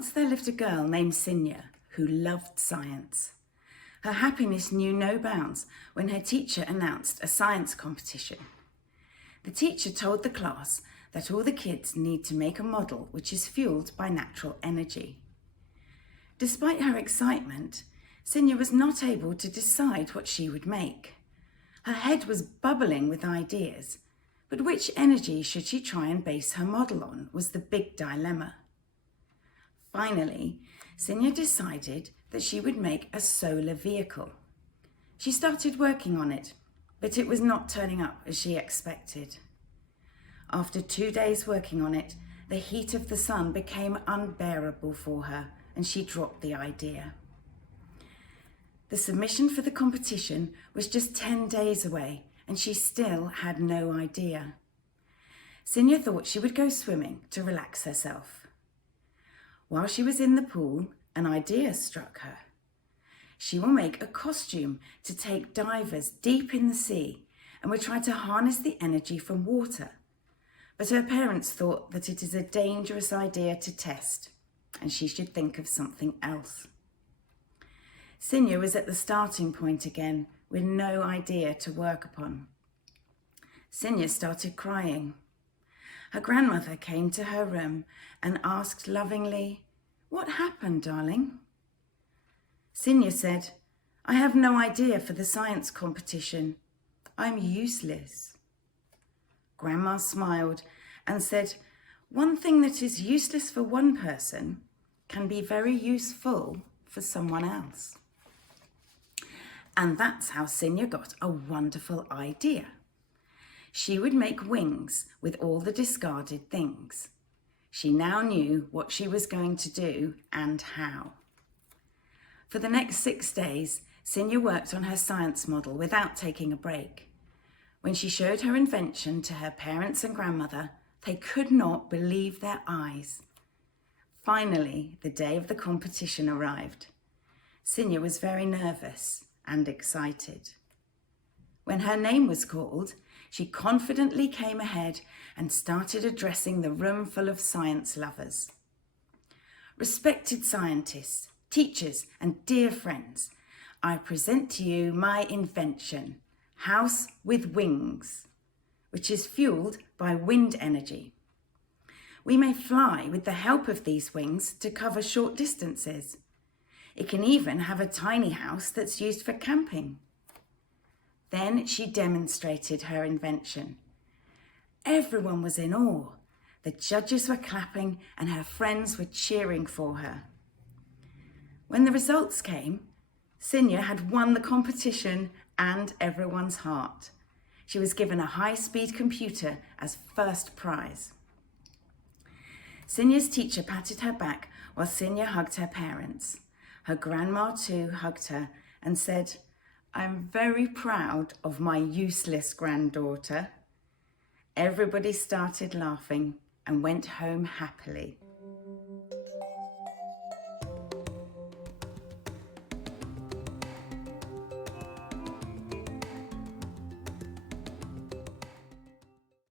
Once there lived a girl named Sinya who loved science. Her happiness knew no bounds when her teacher announced a science competition. The teacher told the class that all the kids need to make a model which is fueled by natural energy. Despite her excitement, Sinya was not able to decide what she would make. Her head was bubbling with ideas, but which energy should she try and base her model on was the big dilemma. Finally, Sinya decided that she would make a solar vehicle. She started working on it, but it was not turning up as she expected. After 2 days working on it, the heat of the sun became unbearable for her and she dropped the idea. The submission for the competition was just 10 days away and she still had no idea. Sinya thought she would go swimming to relax herself. While she was in the pool, an idea struck her. She will make a costume to take divers deep in the sea and will try to harness the energy from water. But her parents thought that it is a dangerous idea to test and she should think of something else. Sinya was at the starting point again with no idea to work upon. Sinya started crying. Her grandmother came to her room and asked lovingly, "What happened, darling?" Sinya said, "I have no idea for the science competition. I'm useless." Grandma smiled and said, "One thing that is useless for one person can be very useful for someone else." And that's how Sinya got a wonderful idea. She would make wings with all the discarded things. She now knew what she was going to do and how. For the next 6 days, Sinya worked on her science model without taking a break. When she showed her invention to her parents and grandmother, they could not believe their eyes. Finally, the day of the competition arrived. Sinya was very nervous and excited. When her name was called, she confidently came ahead and started addressing the room full of science lovers. "Respected scientists, teachers, and dear friends, I present to you my invention, House with Wings, which is fueled by wind energy. We may fly with the help of these wings to cover short distances. It can even have a tiny house that's used for camping." Then she demonstrated her invention. Everyone was in awe. The judges were clapping and her friends were cheering for her. When the results came, Sinya had won the competition and everyone's heart. She was given a high-speed computer as first prize. Sinya's teacher patted her back while Sinya hugged her parents. Her grandma too hugged her and said, "I'm very proud of my useless granddaughter." Everybody started laughing and went home happily.